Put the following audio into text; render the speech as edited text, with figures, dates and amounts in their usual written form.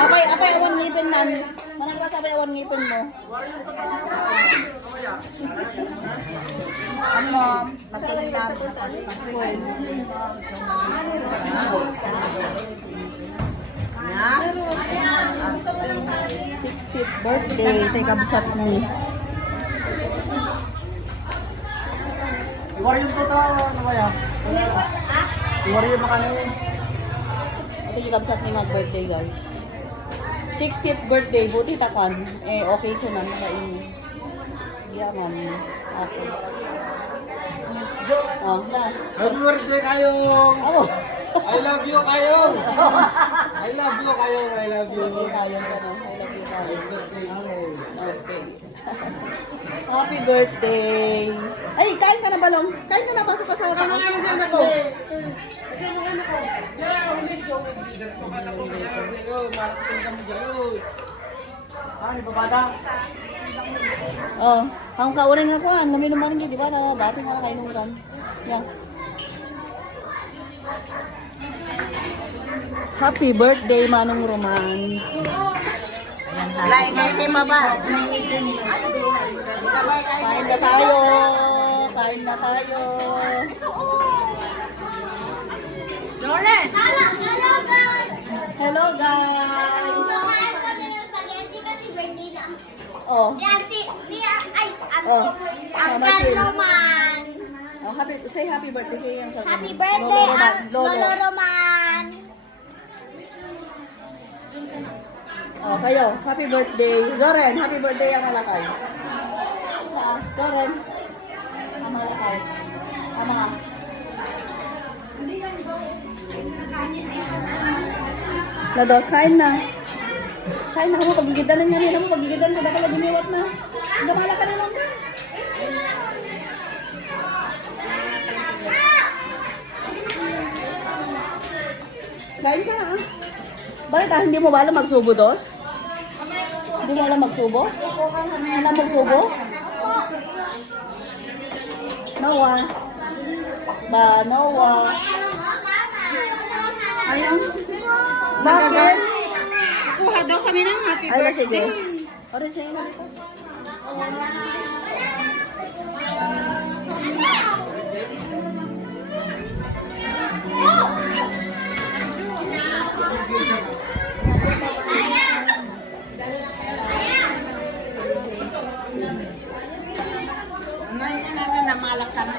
Apay awan ngipin nan. Manang ka apay awan ngipin mo. Ano, mataling na. 60th birthday. Teka, kabsat ni. Iwari yung puto, ano kaya? Iwari yung makanin. Ito yung kabsat ni mag-birthday, guys. 60th birthday, buti takan. Eh, okay so na, nakain. Yaman. Ako. Oh, na. Happy birthday kayong! Ako. I love you kayong! I love you kayong! I love you! Kayang ka na. I love you, Happy kayang. birthday mo! Okay. Happy birthday. Ay, kain ka na, Balong. Kain ka na, pasok ka sa Ano kamas. nga dyan ako? Hindi mo ano ko. Yeah, ulit ko. Makata ko kaya. Marating kami dyan. Ah, di ba bata? Oh, ang kauring nga kuan, ngaminom man di ba na dati nga nakainom ran. Yeah. Happy birthday Manong Roman. Lain na kay mama. Kain na tayo. Kain na tayo. Nolan! Hello guys. Oh. Oh. Uncle Roman. Oh, say happy birthday kay Uncle Roman. Happy birthday, Lolo. Lolo Roman. Oh, kayo, happy birthday. Zoren, happy birthday ang alakay. Zoren. Ang alakay. Tama ka. Lados, kain na. Kain na mo, pagigidanan nga rin mo, pagigidanan ka, dapat giniwat na. Gamala ka na lang ka. Kain ka na ah. Bakit hindi mo ba alam magsubo, Dos? Hindi mo alam magsubo? Alam magsubo? Noah. Noah. Ayun. Bakit? Kuha daw kami ng happy Ay, na birthday. sige. Orin sa'yo na dito. Ngayon natin na malak ka na.